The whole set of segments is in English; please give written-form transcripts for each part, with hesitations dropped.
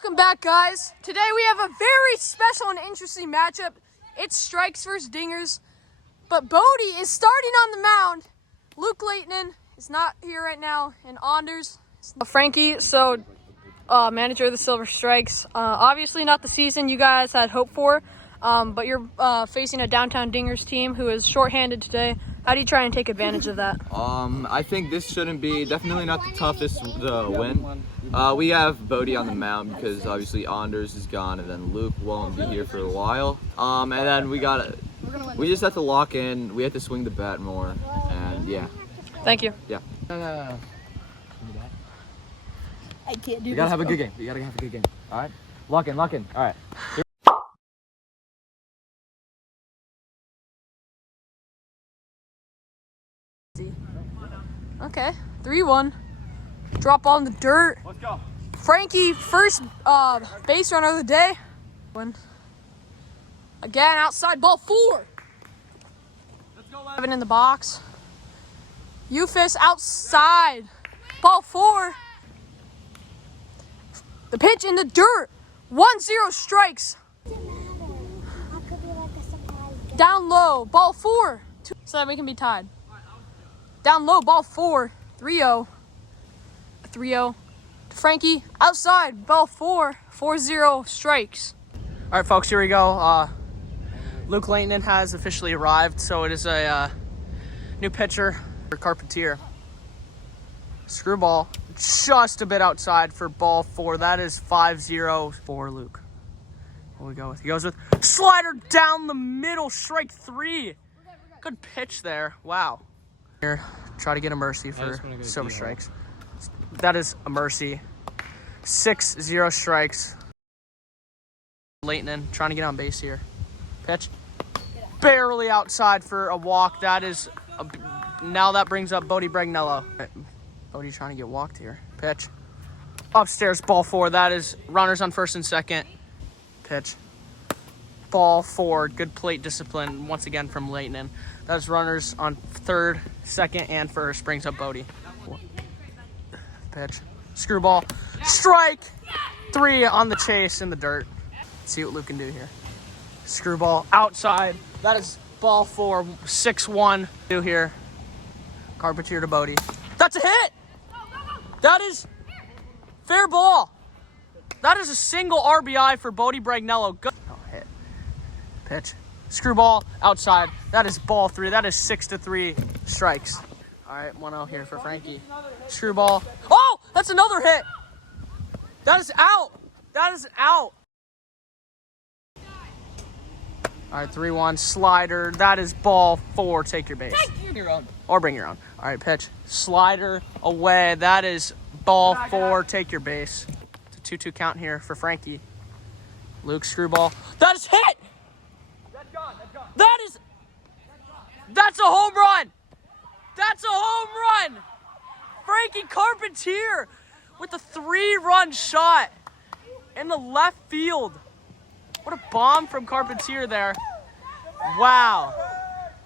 Welcome back, guys. Today we have a very special and interesting matchup. It's strikes versus dingers, but Bodie is starting on the mound. Luke Leighton is not here right now, and Anders. Frankie, manager of the Silver Strikes. Obviously not the season you guys had hoped for, but you're facing a downtown Dingers team who is shorthanded today. How do you try and take advantage of that? I think this shouldn't be, definitely not the toughest win. We have Bodie on the mound because obviously Anders is gone and then Luke won't be here for a while. And then we just have to lock in. We have to swing the bat more, and yeah. Thank you. Yeah. I can't do this. You gotta have a good game. All right. Lock in. All right. Okay, 3-1. Drop ball in the dirt. Let's go. Frankie, first base runner of the day. Again, outside, ball 4. Let's go, Evan in the box. Ufis outside, ball 4. The pitch in the dirt. 1-0 strikes. Down low, ball 4. So that we can be tied. Down low, ball 4. 3-0. 3-0 to Frankie. Outside, ball 4. 4-0 strikes. All right, folks, here we go. Luke Leighton has officially arrived, so it is a new pitcher for Carpentier. Screwball just a bit outside for ball 4. That is 5-0 for Luke. What do we go with? He goes with slider down the middle, strike 3. Good pitch there. Wow. Here, try to get a mercy for Silver Strikes. That is a mercy. 6-0 strikes. Leighton trying to get on base here. Pitch. Barely outside for a walk. That is now that brings up Bodie Bragnello. Bodie trying to get walked here. Pitch. Upstairs, ball 4. That is runners on first and second. Pitch. Ball 4. Good plate discipline once again from Leighton. That's runners on third, second, and first. Brings up Bodie. Pitch. Screwball. Strike! 3 on the chase in the dirt. Let's see what Luke can do here. Screwball outside. That is ball 4. 6-1. Do here. Carpentier to Bodie. That's a hit! That is fair ball. That is a single RBI for Bodie Bragnello. Good. Oh, hit. Pitch. Screwball outside. That is ball 3. That is 6-3 strikes. All right, 1-0 here for Frankie. Screwball. Oh, that's another hit. That is out. That is out. All right, 3-1 slider. That is ball 4. Take your base. Bring your own. Or bring your own. All right, pitch. Slider away. That is ball 4. Take your base. It's a 2-2 count here for Frankie. Luke Screwball. That is hit. That's a home run. That's a home run. Frankie Carpentier with a 3-run shot in the left field. What a bomb from Carpentier there. Wow.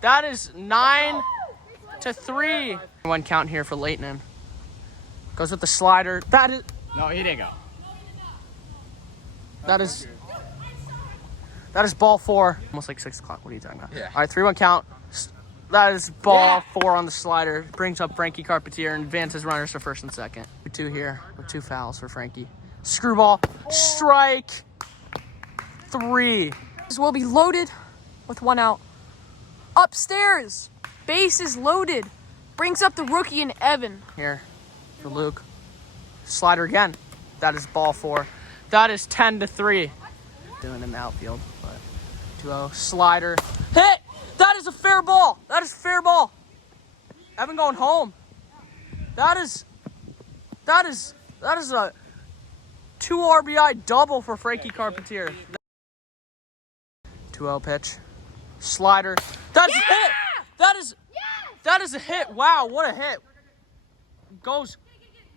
That is 9-3. 1 count here for Leighton. Goes with the slider. That is... No, he didn't go. That is ball 4. Almost like 6 o'clock. What are you talking about? Yeah. All right, 3-1 count. That is ball 4 on the slider. Brings up Frankie Carpentier and advances runners to first and second. 2 here with 2 fouls for Frankie. Screwball. Strike 3. This will be loaded with 1 out. Upstairs. Base is loaded. Brings up the rookie in Evan. Here for Luke. Slider again. That is ball 4. That is 10-3. Doing in the outfield, but 2-0 slider hit. That is a fair ball. That is fair ball. Evan going home. That is a 2 RBI double for Frankie Carpentier. 2-0 pitch. Slider. That's a hit. That is a hit. Wow, what a hit. Goes.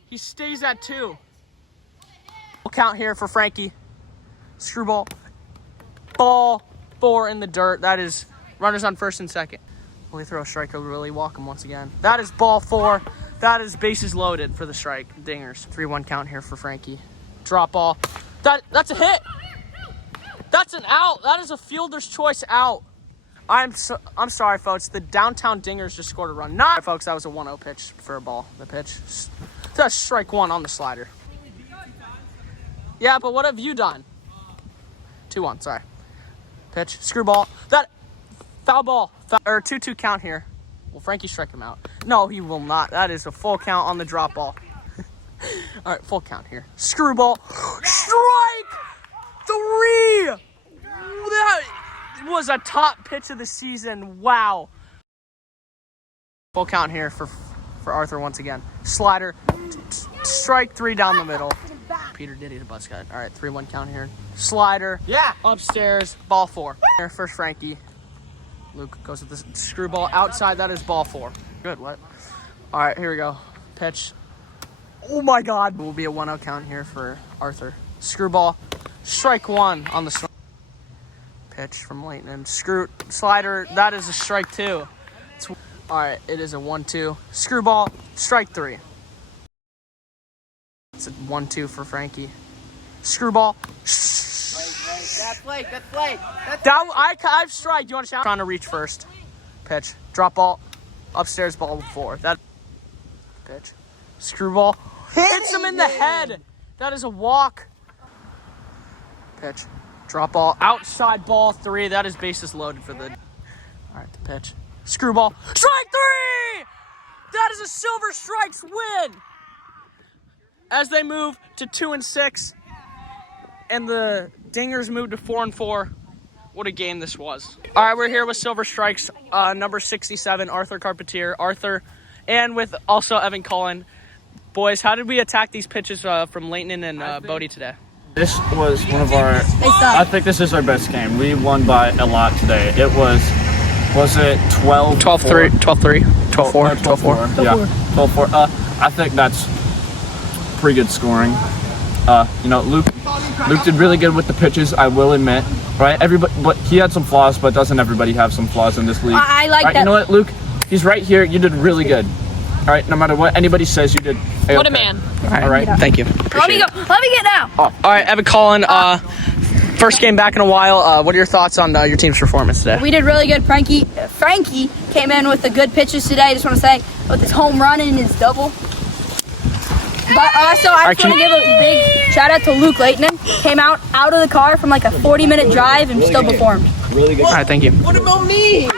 He stays at 2. We'll count here for Frankie. Screwball. Ball 4 in the dirt. That is runners on first and second. Will he throw a strike? He'll really walk him once again. That is ball 4. That is bases loaded for the strike. Dingers. 3-1 count here for Frankie. Drop ball. That's a hit. That's an out. That is a fielder's choice out. I'm sorry, folks. The downtown Dingers just scored a run. Not, folks. That was a 1-0 pitch for a ball. The pitch. That's strike one on the slider. Yeah, but what have you done? 2-1. Sorry. Pitch. Screwball. That foul ball. Or 2-2 count here. Will Frankie strike him out? No, he will not. That is a full count on the drop ball. All right, full count here. Screwball. Strike 3. That was a top pitch of the season. Wow. Full count here for Arthur once again. Slider. Strike 3 down the middle. Peter did eat a buzz cut. All right, 3-1 count here. Slider. Yeah. Upstairs. Ball 4. Here first Frankie. Luke goes with the screwball outside. That is ball 4. Good. What? All right, here we go. Pitch. Oh my God. It will be a 1-0 count here for Arthur. Screwball. Strike 1 on the pitch from Leighton. Slider. That is a strike 2. All right, it is a 1-2. Screwball. Strike 3. It's a 1-2 for Frankie. Screwball. That's Blake. I've strike. You want to shout? Trying to reach first. Pitch. Drop ball. Upstairs ball 4. That pitch. Screwball. Hits him in the head. That is a walk. Pitch. Drop ball. Outside ball 3. That is bases loaded for the. All right, the pitch. Screwball. Strike 3. That is a Silver Strikes win. As they move to 2-6, and the Dingers move to 4-4. What a game this was. All right, we're here with Silver Strikes, number 67, Arthur Carpentier. Arthur, and with also Evan Cullen. Boys, how did we attack these pitches from Leighton and Bodie today? This was one of our, I think this is our best game. We won by a lot today. It was it 12-3? 12-3, 12-4, 12-4. Yeah, 12-4. I think that's pretty good scoring. Luke did really good with the pitches, I will admit. Right? Everybody, but he had some flaws, but doesn't everybody have some flaws in this league? I like that. You know what, Luke? He's right here. You did really good. All right, no matter what anybody says, you did. Hey, What okay. a man. All right, thank you. Let me go. Let me get now. All right, Evan Cullen, first game back in a while. What are your thoughts on your team's performance today? We did really good. Frankie came in with the good pitches today. I just want to say, with his home run and his double. But also, I just want to give a big shout out to Luke Leighton. Came out of the car from like a 40-minute drive and still performed. Really good. All right, thank you. What about me?